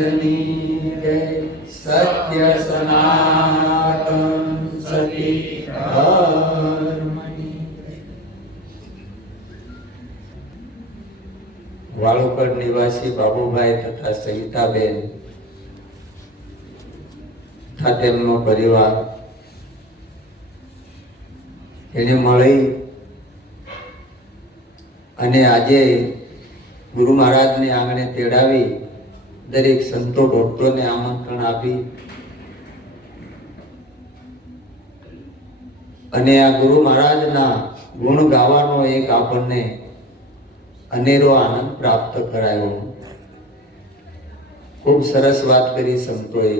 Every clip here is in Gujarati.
મહારાજની જય. સત્ય સનાતન સતી ધર્મની. વાળુકડ નિવાસી બાબુભાઈ તથા સવિતાબેન તથા તેમનો પરિવાર એને મળી અને આજે ગુરુ મહારાજને આંગણે તેડાવી દરેક સંતો ભક્તોને આમંત્રણ આપી અને આ ગુરુ મહારાજના ગુણ ગાવાનો એક આપણને અનેરો આનંદ પ્રાપ્ત કરાયો. ખૂબ સરસ વાત કરી સંતોએ.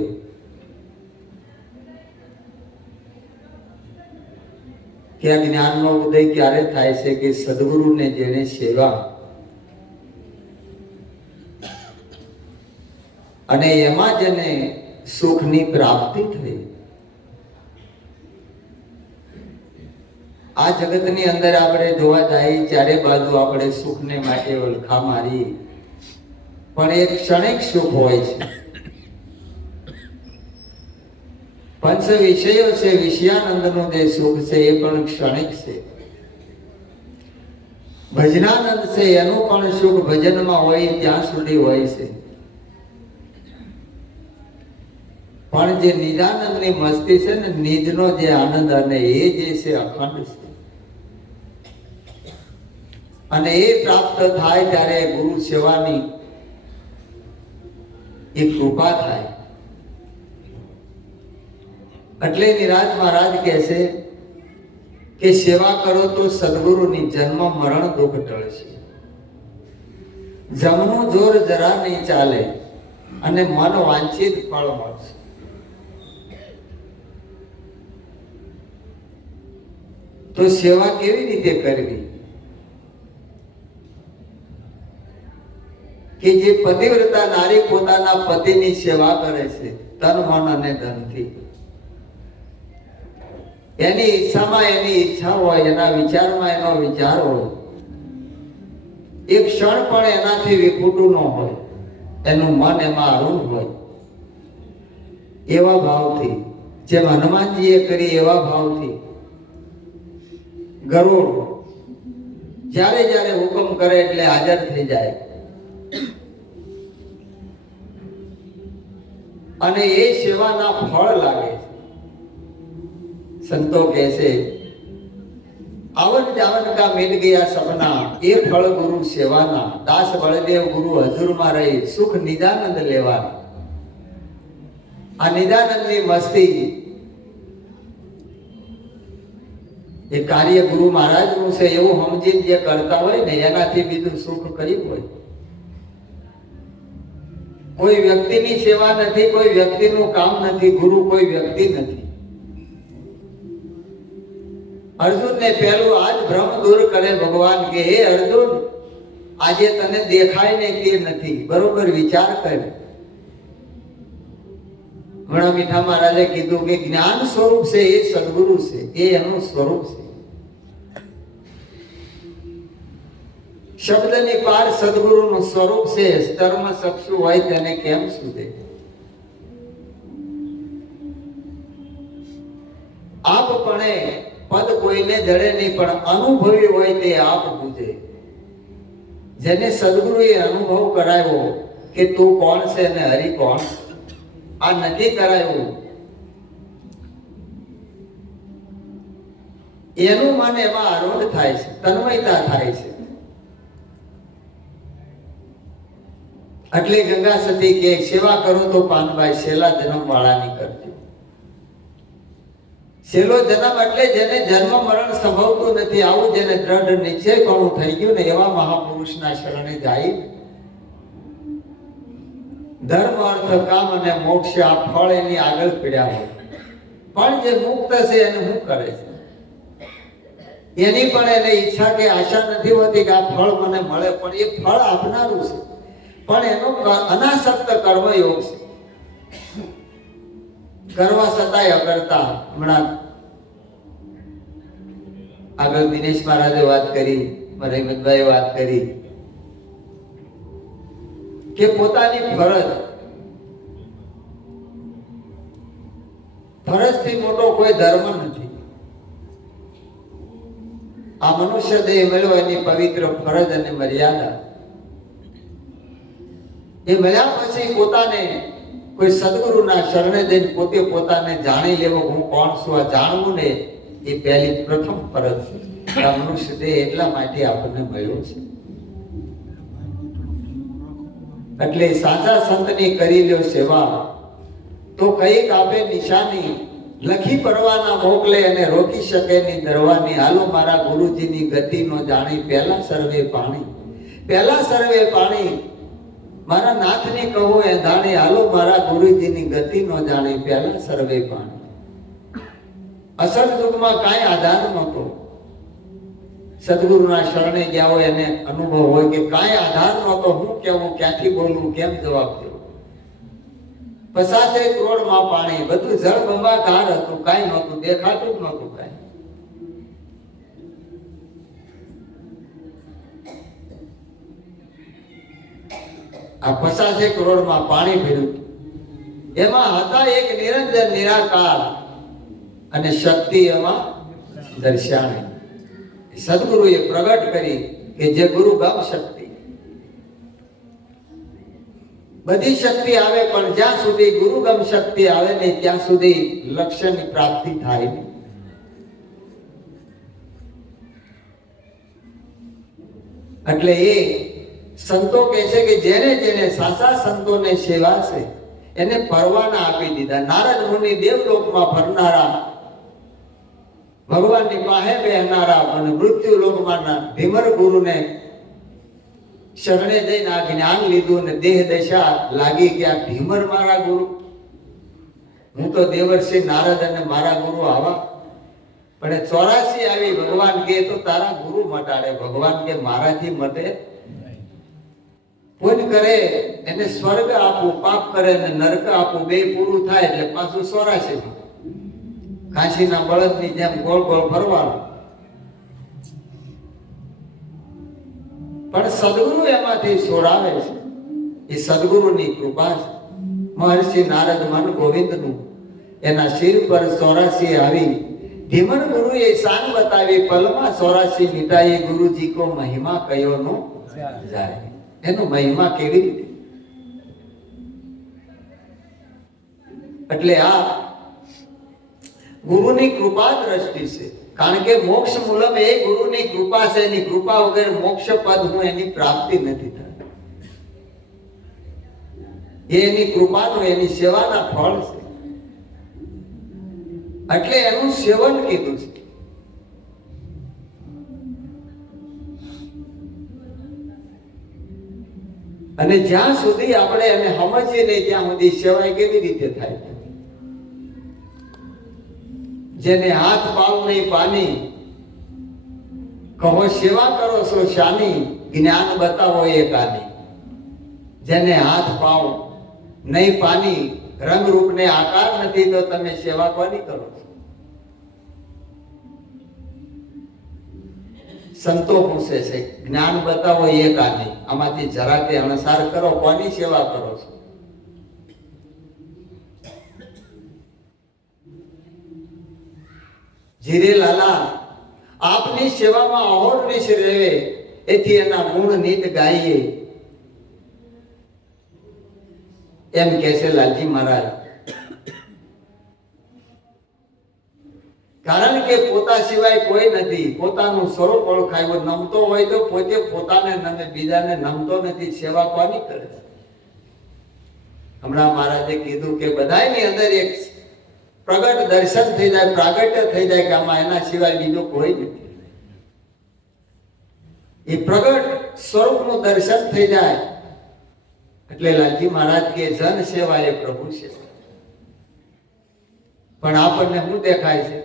કે આ જ્ઞાનનો ઉદય ક્યારે થાય છે કે સદગુરુને જેને સેવા અને એમાં જેને સુખની પ્રાપ્તિ થઈ. આ જગતની અંદર આપણે જોવા જઈએ ચારે બાજુ આપણે સુખને માટે વલખા મારી, પણ એક ક્ષણિક સુખ હોય છે. પંચ વિષયો છે, વિષયાનંદનું જે સુખ છે એ પણ ક્ષણિક છે. ભજનાનંદ છે એનું પણ સુખ ભજનમાં હોય ત્યાં સુધી હોય છે, પણ જે નિજાનંદની મસ્તી છે ને, નિજનો જે આનંદ અને એ જે છે અખંડ છે. અને એ પ્રાપ્ત થાય ત્યારે ગુરુ સેવાની એક કૃપા થાય. એટલે નિરાજ મહારાજ કહે છે કે સેવા કરો તો સદગુરુની જન્મ મરણ દુઃખ ટળશે. જમનું જોર જરા નહીં ચાલે અને મન વાંછિત ફળ મળશે. તો સેવા કેવી રીતે કરવી? કે જે પતિવ્રતા નારી પોતાના પતિની સેવા કરે છે તન મન અને ધનથી. એની ઈચ્છામાં એની ઈચ્છા હોય, એના વિચારમાં એનો વિચાર હોય, એક ક્ષણ પણ એનાથી વિખૂટું ન હોય, એનું મન એમાં અરુણ હોય. એવા ભાવથી, જેમ હનુમાનજીએ કરી એવા ભાવથી ગરુડ જ્યારે જ્યારે હુકમ કરે એટલે હાજર થઈ જાય. અને એ સેવાના ફળ લાગે છે. સંતો કહે છે આવન જાવન કા મિલ ગયા સપના, એ ફળ ગુરુ સેવાના. દાસ બળદેવ ગુરુ હજુરમાં રહી સુખ નિદાનંદ લેવાના. આ નિદાનંદની મસ્તી એ કાર્ય ગુરુ મહારાજનું છે એવું સમજીને જે કરતા હોય ને એનાથી બીજું સુખ કયું હોય? કોઈ વ્યક્તિની સેવા નથી, કોઈ વ્યક્તિનું કામ નથી, ગુરુ કોઈ વ્યક્તિ નથી. અર્જુનને પહેલું આજ ભ્રમ દૂર કરે ભગવાન કે હે અર્જુન, આજે તને દેખાય ને તે નથી, બરોબર વિચાર કર. ઘણા મીઠા મહારાજે કીધું કે જ્ઞાન સ્વરૂપ છે એ સદગુરુ છે, એ એનું સ્વરૂપ છે. શબ્દની પાર સદગુરુનું સ્વરૂપ છે. સ્તર્મ ચક્ષુ હોય તેને કેમ સુધે? આપપણે પદ કોઈને જડે નહીં, પણ અનુભવી હોય તે આપ બુજે. જેને સદગુરુએ અનુભવ કરાવ્યો કે તું કોણ છે અને હરિ કોણ, આ નક્કી કરાયું, એનું મન એમાં આરૂઢ થાય છે, તન્મયતા થાય છે. એટલે ગંગા સતી કે સેવા કરો તો પાનભાઈ છેલ્લા જન્મ વાળાની કરજો. છેલ્લો જન્મ એટલે જેને જન્મ મરણ સંભવતું નથી, આવું જેને દ્રઢ નિશ્ચય પણ થઈ ગયું ને એવા મહાપુરુષના શરણે જાય. ધર્મ અર્થ કામ અને મોક્ષ આ ફળ એની આગળ પીડ્યા હોય, પણ જે મુક્ત છે એને શું કરે છે? એની પણ એને ઈચ્છા કે આશા નથી હોતી કે આ ફળ મને મળે, પણ એ ફળ આપનારું છે, પણ એનો અનાસક્ત કર્મયોગ છે. કરવા છતાંય અકર્તા. હમણાં આગળ દિનેશ મહારાજે વાત કરી, રહીમતભાઈએ વાત કરી કે પોતાની ફરજ કોઈ ધર્મ નથી. આ મનુષ્ય દેહ મળ્યો એની પવિત્ર ફરજ અને મર્યાદા. એ મળ્યા પછી પોતાને કોઈ સદગુરુના શરણે જઈને પોતે પોતાને જાણી લેવો, હું કોણ છું. આ જાણવું ને એ પહેલી પ્રથમ ફરજ છે. આ મનુષ્ય દેહ એટલા માટે આપણને મળ્યો છે. એટલે સાચા સંતની કરી લ્યો સેવા, તો કઈક આપે નિશાની લખી પરવાના મોકલે અને રોકી શકે નહીં દરવાની. હાલો મારા ગુરુજીની ગતિ નો જાણી, પહેલા સર્વે પાણી, પહેલા સર્વે પાણી. મારા નાથની કહો એ ધાણી, હાલો મારા ગુરુજીની ગતિ નો જાણી, પહેલા સર્વે પાણી. અસલ યુગમાં કાંઈ આધાર નહોતો. સદગુરુના શરણે ગયા હોય એને અનુભવ હોય કે કાંઈ આધાર નહોતો. હું કેવું, ક્યાંથી બોલવું, કેમ જવાબ દેવો. 50 કરોડમાં પાણી, બધું જળબંબાકાર હતું, કાંઈ નહોતું, દેખાતું જ નહોતું કાંઈ. આ 50 કરોડમાં પાણી ભર્યું. એમાં હતા એક નિરંજન નિરાકાર અને શક્તિ એમાં દર્શાણી. સદગુરુએ પ્રગટ કરી કે જે ગુરુ ગમ શક્તિ. બધી શક્તિ આવે પણ જ્યાં સુધી ગુરુ ગમ શક્તિ આવે નહીં ત્યાં સુધી લક્ષ્યની પ્રાપ્તિ થાય નહીં. એટલે એ સંતો કહે છે કે જેને જેને સાચા સંતોને સેવા છે એને પરવાના આપી દીધા. નારદ મુનિ દેવલોકમાં ફરનારા, ભગવાનની પાસે બેહનારા અને મૃત્યુ લોકમાં ભીમર ગુરુને શરણે જઈને આ જ્ઞાન લીધું અને દેહ દશા લાગી કે આ ભીમર મારા ગુરુ, હું તો દેવર્ષિ નારદ અને મારા ગુરુ આવા. પણ 84 આવી. ભગવાન કે તો તારા ગુરુ મટાડે. ભગવાન કે મારાથી મટે. પુણ્ય કરે એને સ્વર્ગ આપું, પાપ કરે અને નરક આપું, બે પૂરું થાય એટલે પાછું 84 માં કાશીના બળદની જેમ ગોળ ગોળ ફરવાનું. પણ સદગુરુ એમાંથી છોડાવે છે. એ સદગુરુની કૃપા છે. મહર્ષિ નારદ મન ગોવિંદનું એના શિર પર 84 આવી. ધીમન ગુરુએ શાન બતાવી, પલમાં 84 મિટાઈ. ગુરુજી કો મહિમા કયો નો જાય. એનો મહિમા કેવી રીતે? એટલે આ ગુરુની કૃપા દ્રષ્ટિ છે. કારણ કે મોક્ષ મૂલમ એ ગુરુની કૃપા છે. એની કૃપા વગર મોક્ષ પદ હું એની પ્રાપ્તિ નથી થતી. એની કૃપાનું, એની સેવાના ફળ છે. એટલે એનું સેવન કીધું છે. અને જ્યાં સુધી આપણે એને સમજીએ નહીં ત્યાં સુધી સેવાય કેવી રીતે થાય? જેને હાથ પાવ નહીં પાની, કહો સેવા કરો છો શાની, જ્ઞાન બતાવો એ કાની. જેને હાથ પાવ નહીં પાની, રંગ રૂપ ને આકાર નથી, તો તમે સેવા કોની કરો છો? સંતો પૂછે છે જ્ઞાન બતાવો એ કાની, આમાંથી જરા કે અણસાર કરો, કોની સેવા કરો છો? જીરે લાલા આપની સેવામાં અહોરનિશ રહેવે, એથી એના ગુણ નીત ગાઈએ, એમ કહે છે લાલજી મહારાજ. કારણ કે પોતા સિવાય કોઈ નથી. પોતાનું સ્વરૂપ ઓળખાય. નમતો હોય તો પોતે પોતાને નમે, બીજાને નમતો નથી. સેવા કોની કરે છે? હમણાં મહારાજે કીધું કે બધાની અંદર એક પ્રગટ દર્શન થઈ જાય, પ્રાગટ્ય થઈ જાય કે આમાં એના સિવાય બીજો કોઈ નથી. એ પ્રગટ સ્વરૂપનું દર્શન થઈ જાય એટલે લાલજી મહારાજ કે જન સેવા એ પ્રભુ સેવા. પણ આપણને શું દેખાય છે?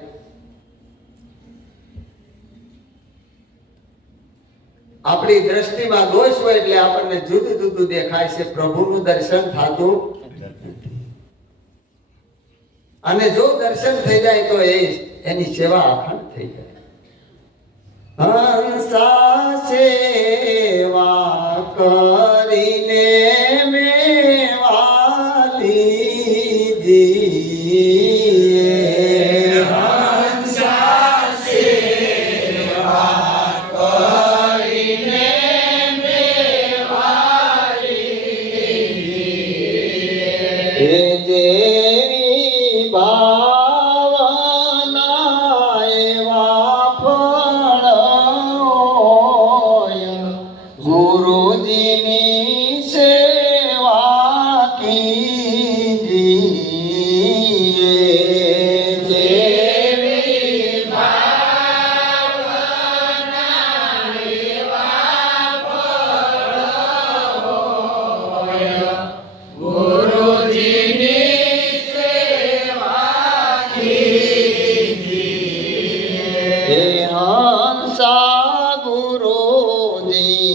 આપણી દ્રષ્ટિમાં દોષ હોય એટલે આપણને જુદું જુદું દેખાય છે. પ્રભુનું દર્શન થતું નથી. અને જો દર્શન થઈ જાય તો એની સેવા અખંડ થઈ જાય. હંસા સેવા કરીને મેવાલીજી, ગુરુજીની સેવા કીજીએ જેવી ભાવના એવા ફળ હોય. ગુરુજીની સેવા કીજીએ હે હંસા ગુરુજીની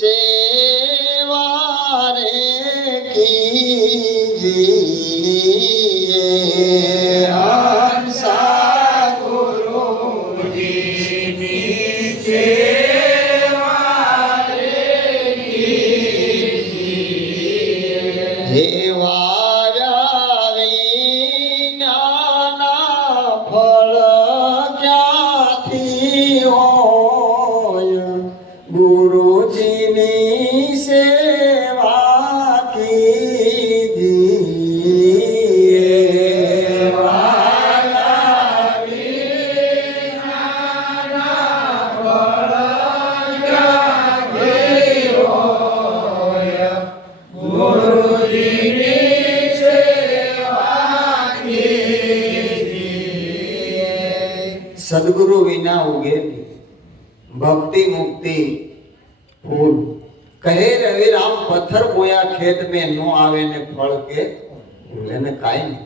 સેવા રે કીજીએ હંસા ગુરુજીની સેવા રે કીજીએ હે વાર્યા વિનાના ફળ ક્યાંથી હોય. ગુરુજીની સેવા કીજીએ વાલા વિનાના ફળ ક્યાંથી હોય. ગુરુજીની સેવા કીજીએ સદગુરુ વિના ઉગે નહીં. ભક્તિ મુક્તિ ફૂલ કહે રવિરામ પથ્થર બોયા ખેત में નો આવે ને ફળ કે એને કાઈ નહીં.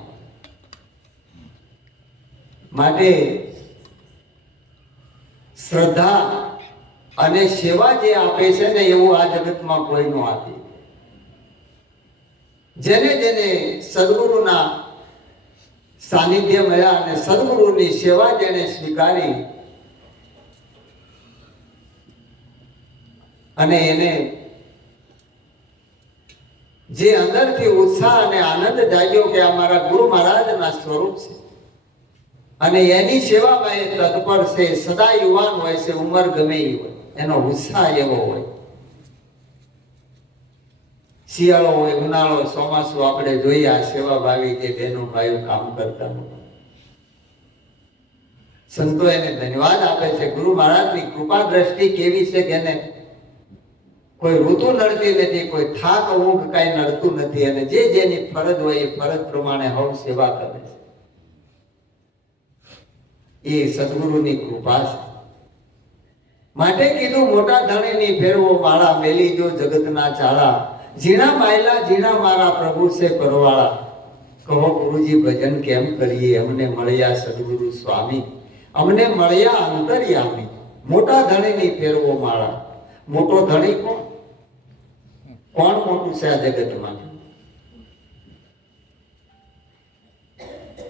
માટે શ્રદ્ધા અને સેવા જે આપે છે ને એવું આ જગતમાં કોઈ નો આપે. જેને જેને સદગુરુના સાનિધ્ય મળ્યા અને સદગુરુની સેવા જેને સ્વીકારી અને એને જે અંદરથી ઉત્સાહ અને આનંદ જાગ્યો કે આ મારા ગુરુ મહારાજના સ્વરૂપ છે અને એની સેવામાં એ તત્પર છે. સદા યુવાન હોય છે, ઉંમર ગમે એ હોય, એનો ઉત્સાહ એવો હોય. શિયાળો હોય, ઉનાળો, ચોમાસું આપણે જોઈએ આ સેવા ભાવી જે બહેનો ભાઈઓ કામ કરતા હોય. સંતો એને ધન્યવાદ આપે છે. ગુરુ મહારાજની કૃપા દ્રષ્ટિ કેવી છે કે એને કોઈ ઋતુ નડતી નથી, કોઈ થાક ઊંઘ કાંઈ નડતું નથી અને જે જેની ફરજ હોય એ ફરજ પ્રમાણે હવ સેવા કરે છે. એ સદગુરુની કૃપા છે. માટે કીધું મોટા ધણીની ફેરવો માળા મેલી જો જગતના ચાળા. ઝીણા માયલા ઝીણા મારા પ્રભુ છે પરવાળા. કહો ગુરુજી ભજન કેમ કરીએ અમને મળ્યા સદગુરુ સ્વામી. અમને મળ્યા અંતર્યામી. મોટા ધણીની ફેરવો માળા. મોટો ધણી કોણ? કોણ મોટું છે આ જગતમાં?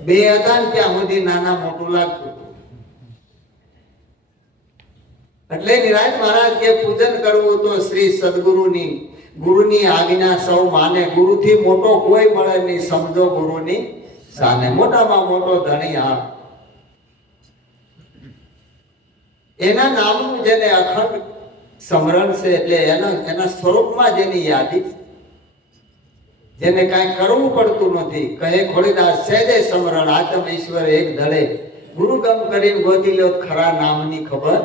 બે હતા ને ત્યાં સુધી નાના મોટું લાગતું. એટલે નિરાજ મહારાજ કે પૂજન કરવું તો શ્રી સદગુરુની ગુરુની આજ્ઞા સૌ માને. ગુરુથી મોટો કોઈ મળે નહીં, સમજો ગુરુની સાને. મોટામાં મોટો ધણી આ એના નામનું જેને અખંડ સ્મરણ છે એટલે એના સ્વરૂપમાં જેની યાદી છે, જેને કાંઈ કરવું પડતું નથી. કહે ખોડીદાસ સહેજે સ્મરણ આત્મ ઈશ્વર એક ધડે. ગુરુ ગમ કરીને ગોતી લો ખરા નામની ખબર.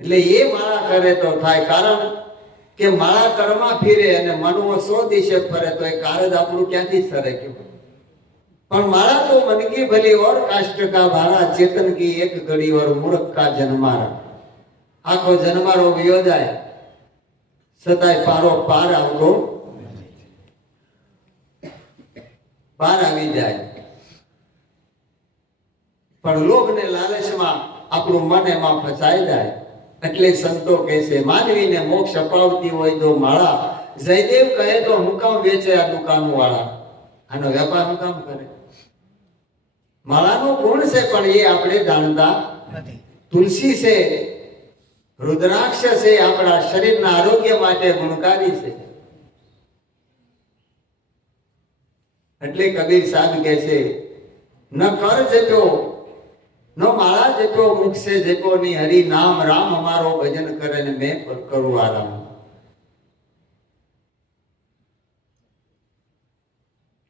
એટલે એ માળા કરે તો થાય. કારણ કે માળા કરમાં ફીરે અને મનવો 100 દિશે ફરે તો એ કારજ આપણું ક્યાંથી સરે કે. પણ મારા તો मन की भली और काष्ट का भारा चेतन की एक घड़ी और मूर्ख का जन्मारा. આખો જન્મારો વયો જાય છતાંય પારો પાર આવતો પાર આવી જાય. પણ લોભ ને લાલચમાં આપણું મન એમાં ફસાઈ જાય. એટલે સંતો કહે છે માનવીને મોક્ષ અપાવતી હોય તો માળા. જયદેવ કહે તો હું કામ વેચે આ દુકાન વાળા. આનો વેપાર હું કામ કરે? માળાનો ગુણ છે પણ એ આપણે જાણતા નથી. તુલસી છે, રુદ્રાક્ષ છે, આપણા શરીરના આરોગ્ય માટે ગુણકારી છે. એટલે કબીર સાહેબ કહે છે ન કર જતો ન માળા જતો મુખ છે જતો ની હરિ નામ રામ અમારો ભજન કરે ને મેં કરું આરામ.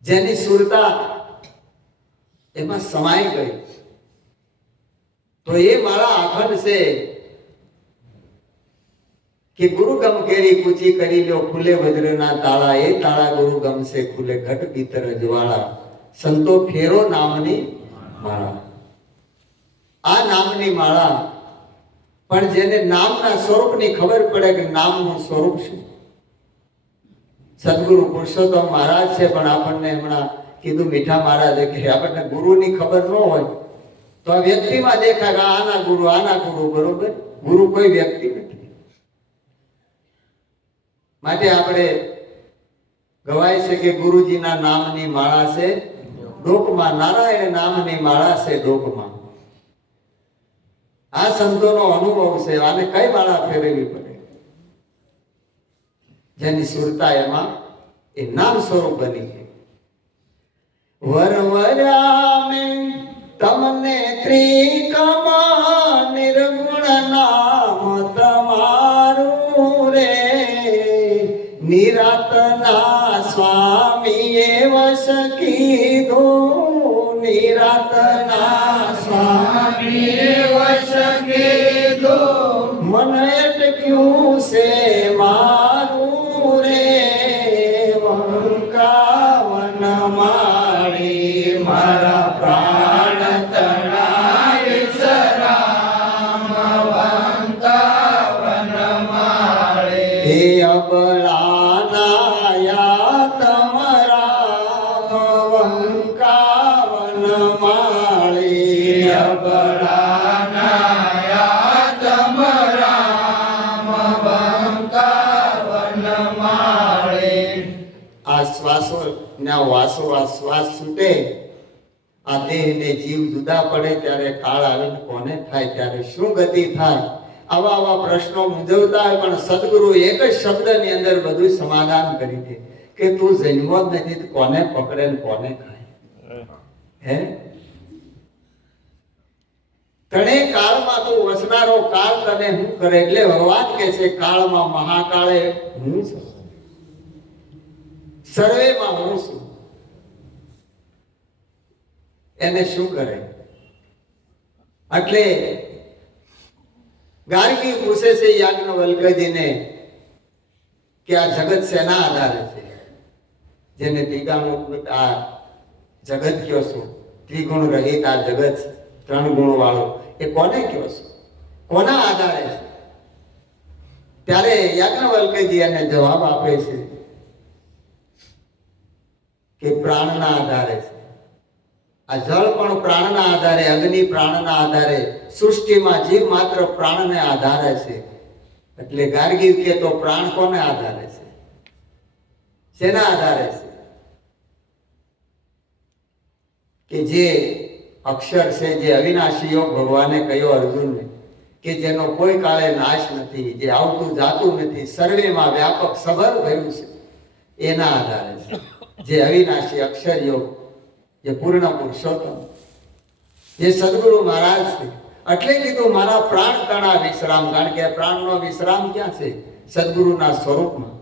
જેની સુરતા એમાં સમાઈ ગઈ તો એ માળા આખંડ છે કે ગુરુ ગમ કેરી કૂચી કરી લો ખુલે વજ્રના તાળા, એ તાળા ગુરુ ગમશે ખુલે ઘટ ભીતર જ્વાળા. સંતો ફેરો નામની માળા. આ નામની માળા પણ જેને નામના સ્વરૂપની ખબર પડે કે નામનું સ્વરૂપ શું. સદગુરુ પુરુષોત્તમ મહારાજ છે, પણ આપણને હમણાં કીધું મીઠા મહારાજે કે આપણને ગુરુની ખબર ન હોય તો આ વ્યક્તિમાં દેખાય કે આના ગુરુ, બરોબર. ગુરુ કોઈ વ્યક્તિ નથી. માટે આપણે ગવાય છે કે ગુરુજીના નામની માળા છે ડોકમાં, નારાયણ નામની માળા છે ડોકમાં. આ સંતોનો અનુભવ છે. આને કઈ માળા ફેરવવી પડે? જેની સુરતા એમાં એ નામ સ્વરૂપ બની ગઈ. વરવરામે તમને ત્રિકમા નિર્ગુણ નામ તમારું રે, નિરાતના સ્વામીએ વશ કીધું, નિરાતના સ્વામીએ વશ કીધું, મન અટક્યું છે મારું રે, વંકાવન મારી મારા પ્રાણ તણાય સરામ, વંકાવન મારે હે અબળાનાયા તમારા, વંકાવન માળે અબળાનાયા તમારા, વંકાવન માળે. આ શ્વાસો ના વાસો આ શ્વાસ છૂટે, આ દેહ ને જીવ જુદા પડે ત્યારે કાળ આવે કોને થાય, ત્યારે શું ગતિ થાય? આવા પ્રશ્નો મૂંઝવતા હોય, પણ સદગુરુ એક જ શબ્દની અંદર બધું સમાધાન કરી દે કે તું જન્મો જ નથી તો કોને પકડે ને કોને ખાય? હે તને કાળમાં તું વસનારો કાળ તને હું કરે? એટલે ભગવાન કે છે કાળમાં મહાકાળે હું છું, સર્વેમાં હું છું. એને શું કરે? એટલે ગાર્ગી પૂછે છે યાજ્ઞવલ્ક્યજીને કે આ જગત શેના આધારે છે? જેને ત્રિગુણ આ જગત કયો છો, ત્રિગુણ રહિત આ જગત, 3 ગુણ વાળો, એ કોને કયો છો? કોના આધારે છે? ત્યારે યાજ્ઞવલ્ક્યજી એને જવાબ આપે છે કે પ્રાણના આધારે છે. આ જળ પણ પ્રાણના આધારે, અગ્નિ પ્રાણના આધારે, સૃષ્ટિમાં જીવ માત્ર પ્રાણને આધારે છે. એટલે ગાર્ગી કે તો પ્રાણ કોને આધારે છે? શેના આધારે છે? કે જે અક્ષર છે, જે અવિનાશી યોગ ભગવાને કહ્યો અર્જુનને કે જેનો કોઈ કાળે નાશ નથી, જે આવતું જાતું નથી, સર્વેમાં વ્યાપક સભર ભર્યું છે, એના આધારે છે. જે અવિનાશી અક્ષર યોગ, જે પૂર્ણ પુરુષોત્તમ, જે સદગુરુ મહારાજ છે. એટલે કીધું મારા પ્રાણ તણા વિશ્રામ, કારણ કે પ્રાણનો વિશ્રામ ક્યાં છે? સદગુરુના સ્વરૂપમાં.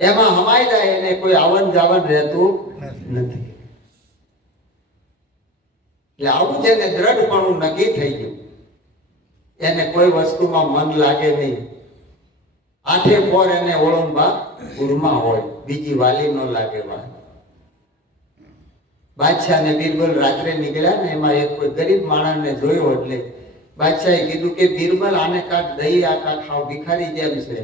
એમાં હમાઈ જાય, એને કોઈ આવન જાવન રહેતું નથી. એટલે આવું જેને દ્રઢપણું નક્કી થઈ ગયું, એને કોઈ વસ્તુમાં મન લાગે નહીં. આઠે પોર એને ઓળંબા ઉર્મા હોય, બીજી વાલી ન લાગે વાત. બાદશાહ ને બિરબલ રાત્રે નીકળ્યા ને, એમાં એક કોઈ ગરીબ માણસને જોયો. એટલે બાદશાહે કીધું કે બિરબલ આને કાક દહીં, આ કાક ખાવ, ભિખારી જેમ છે.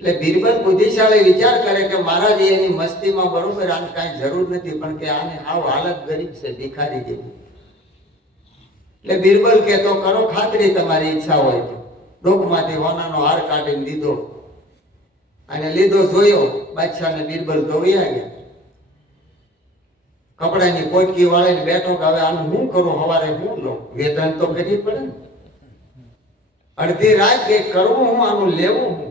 એટલે બિરબલ બુદ્ધિશાળી વિચાર કરે કે મહારાજ એની મસ્તીમાં બરોબર, આને કાંઈ જરૂર નથી, પણ કે આને આવ હાલત ગરીબ છે, ભિખારી જેવી. એટલે બિરબલ કે તો કરો ખાતરી, તમારી ઈચ્છા હોય તો. ડોકમાંથી હોનાનો હાર કાઢીને દીધો, અને લીધો જોયો. બાદશાહ ને બિરબલ તો વયા ગયા. કપડાની પોટકી વાળીને બેઠો કે હવે આનું શું કરું, સવારે હું લઉં, વેતન તો કરવી પડે ને. અડધી રાત કે કરવું હું, આનું લેવું હું.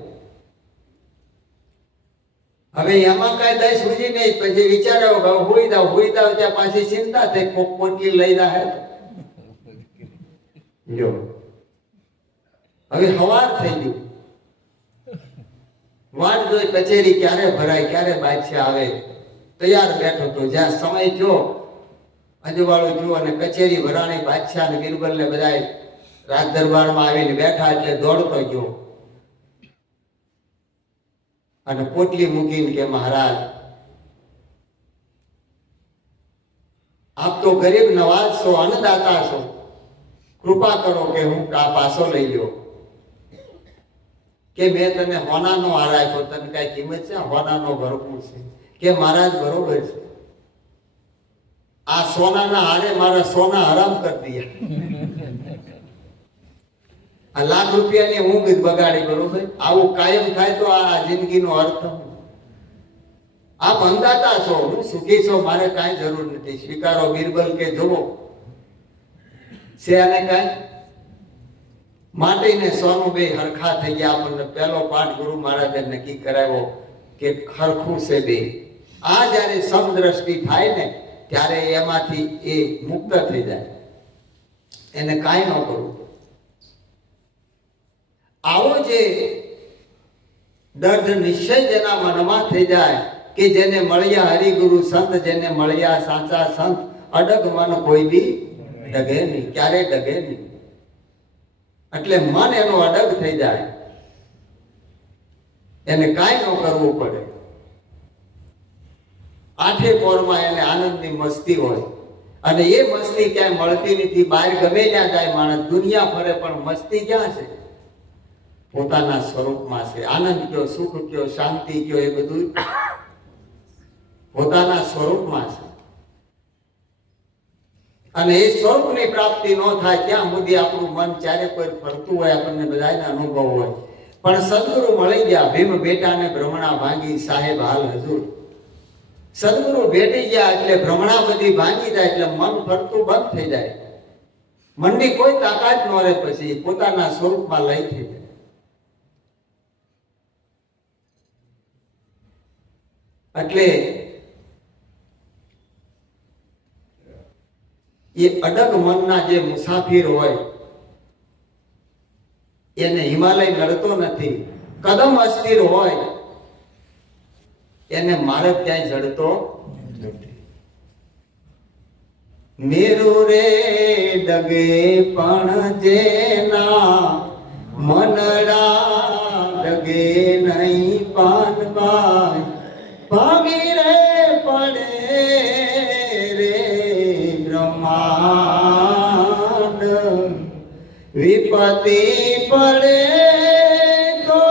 હવે એમાં કઈ દસ સુધી નહીં. પછી વિચાર્યો કે હોઈ દાવ ત્યાં પાછી ચિંતા થઈ, કોક પોટકી લઈ જાય. હવે સવાર થઈ ગયું. વાટ જોઈ કચેરી ક્યારે ભરાય, ક્યારે બાદશાહ આવે. તૈયાર બેઠો તો, જ્યાં સમય થયો, અજવાળું થયો અને કચેરી ભરાણી. બાદશાહ ને બિરબલ ને બધા રાજ દરબારમાં આવીને બેઠા એટલે દોડતો ગયો અને પોટલી મૂકીને કે મહારાજ, આપ તો ગરીબ નવાજ છો, અન્નદાતા છો, કૃપા કરો કે હું કા પાછો લઈ લ્યો. કે મેં તને હોનાનો હાર આપ્યો, તને કઈ કિંમત છે? હોનાનો ભરપૂર છે. કે મહારાજ બરોબર છે, આ સોનાના હારે મારા સોના હરામ કરી દીધા. આ લાખ રૂપિયાની ઊંઘ બગાડી. બરોબર, આવું કાયમ થાય તો આ જિંદગીનો અર્થ. આપ અંદાતા છો, હું સુખી છો, મારે કાંઈ જરૂર નથી. સ્વીકારો. બિરબલ કે જુઓ છે આને કાંઈ માટીને સોનું બે હરખા થઈ ગયા. આપણને પહેલો પાઠ ગુરુ મહારાજે નક્કી કરાવ્યો કે હરખું છે બે. આ જયારે સમદ્રષ્ટિ થાય ને ત્યારે એમાંથી એ મુક્ત થઈ જાય, એને કાંઈ ન કરવું. આવો જે દર્દ નિશ્ચય જેના મનમાં થઈ જાય કે જેને મળ્યા હરિગુરુ સંત, જેને મળ્યા સાચા સંત, અડગ મન કોઈ દી ડગે નહીં, ક્યારે ડગે નહીં. એટલે મન એનું અડગ થઈ જાય, એને કાંઈ ન કરવું પડે. આઠે પોરમાં એને આનંદની મસ્તી હોય અને એ મસ્તી ક્યાંય મળતી નથી. બહાર ગમે ત્યાં જાય માણસ, દુનિયા ફરે, પણ મસ્તી ક્યાં છે? પોતાના સ્વરૂપમાં છે. આનંદ કયો, સુખ કયો, શાંતિ કયો, એ બધું પોતાના સ્વરૂપમાં છે. અને એ સ્વરૂપની પ્રાપ્તિ ન થાય ત્યાં સુધી આપણું મન ચારે કોઈ ફરતું હોય, આપણને બધાને અનુભવ હોય. પણ સદગુરુ મળી ગયા. ભીમ બેટાને ભ્રમણા ભાંગી, સાહેબ હાલ હજુર. સદગુરુ ભેટી ગયા એટલે ભ્રમણા બધી ભાંગી જાય, એટલે મન ફરતું બંધ થઈ જાય. મનની કોઈ તાકાત ન રહે, પછી પોતાના સ્વરૂપમાં લઈ થઈ જાય. એટલે એ અડગ મનના જે મુસાફિર હોય એને હિમાલય નડતો નથી. કદમ અસ્થિર હોય એને માર્ગ ક્યાંય જડતો નથી. મેરુ રે ડગે પણ જેના મનડા ડગે નહીં પાનવાય, ભાગી રે પડે રે બ્રહ્માંડ, વિપત્તિ પડે તો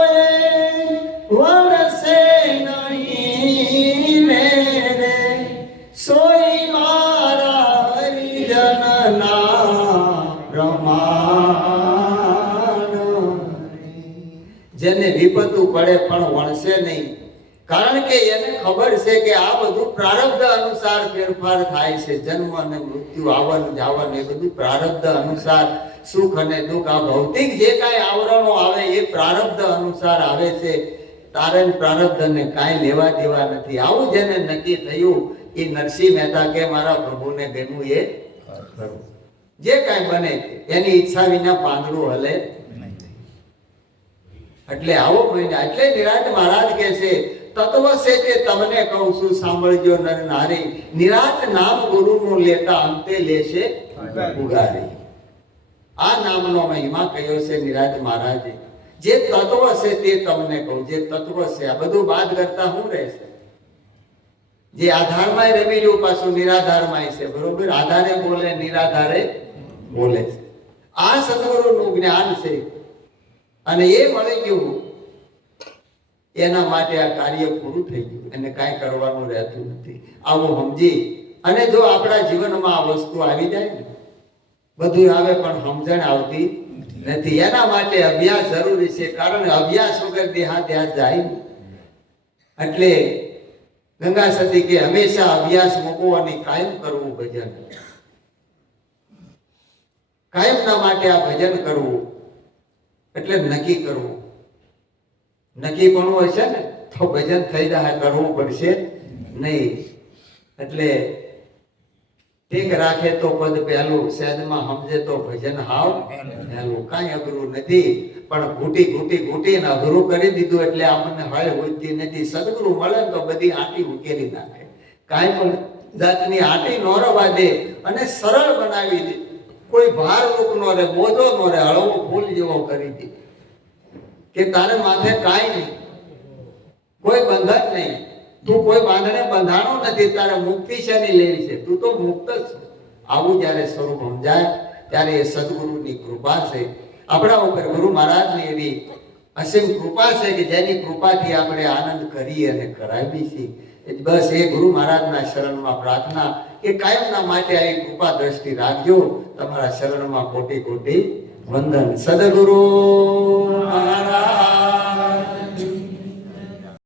વરસે નહીં રે, સોઈ મારા હરિજનના બ્રહ્માંડ. જેને વિપતુ પડે પણ વણશે નહીં, કારણ કે એને ખબર છે કે આ બધું પ્રારબ્ધ અનુસાર ફેરફાર થાય છે. જન્મ અને મૃત્યુ, આવન જાવન, એ બધું પ્રારબ્ધ અનુસાર. સુખ અને દુઃખ, આ ભૌતિક જે કાંઈ આવરણો આવે એ પ્રારબ્ધ અનુસાર આવે છે. તારે પ્રારબ્ધને કાંઈ લેવા દેવા નથી. આવું જેને નક્કી થયું એ નરસિંહ મહેતા કે મારા પ્રભુને ગમ્યું એ ખરું. જે કાંઈ બને એની ઈચ્છા વિના પાંદડું હલે. એટલે આવો મહિના. એટલે નિરાંત મહારાજ કહે છે, તત્વ છે તે તમને કહું છું, સાંભળજો નર નારી. નિરાંત નામ ગુરુનું લેતા અંતે લેશે ઉગારી. આ નામનો મહિમા કયો છે નિરાંત મહારાજે. જે તત્વ છે તે તમને કહું. જે તત્વ છે આ બધું બાદ કરતા શું રહેશે? જે આધારમાં રમી રહ્યું પાછું નિરાધારમાં છે. બરોબર, આધારે બોલે, નિરાધારે બોલે છે. આ સદગુરુનું જ્ઞાન છે અને એ મળી ગયું એના માટે આ કાર્ય પૂરું થઈ ગયું. એને કાંઈ કરવાનું રહેતું નથી. આવું સમજી અને જો આપણા જીવનમાં આ વસ્તુ આવી જાય ને, બધું આવે પણ સમજણ આવતી નથી. એના માટે અભ્યાસ જરૂરી છે, કારણ અભ્યાસ વગર દેહાધ્યાસ જાય. એટલે ગંગા સતી કે હંમેશા અભ્યાસ મૂકવો અને કાયમ કરવું ભજન. કાયમના માટે આ ભજન કરવું એટલે નક્કી કરવું. નક્કી પણ હશે ને તો ભજન થઈ જાય, કરવું પડશે નહીં. એટલે ઠીક રાખે તો પદ પહેલું, સહેજમાં સમજે તો ભજન હાવ પહેલું. કાંઈ અઘરું નથી, પણ ઘૂંટી ઘૂંટી ઘૂંટીને અઘરું કરી દીધું એટલે આપણને હળ ઉઠતી નથી. સદગુરુ મળે તો બધી આંટી ઉકેલી નાખે. કાંઈ પણ જાતની આંટી ન રવા દે અને સરળ બનાવી દે. કોઈ ભાર રૂપ નો રે, બોજો નો રે, હળવો ફૂલ જેવો કરી દે કે તારે માથે કાંઈ નહીં, કોઈ બંધન નહીં, તું કોઈ બાંધણે બંધાણો નથી, તારે મુક્તિ શેની લેવી છે, તું તો મુક્ત જ છે. આવું જ્યારે સ્વરૂપ સમજાય ત્યારે એ સદગુરુની કૃપા છે આપણા ઉપર. ગુરુ મહારાજની એવી અસીમ કૃપા છે કે જેની કૃપાથી આપણે આનંદ કરી અને કરાવી છીએ. બસ એ ગુરુ મહારાજના શરણમાં પ્રાર્થના કે કાયમના માટે આવી કૃપા દ્રષ્ટિ રાખજો. તમારા શરણમાં કોટી કોટી વંદન. સદગુરુ મહારાજ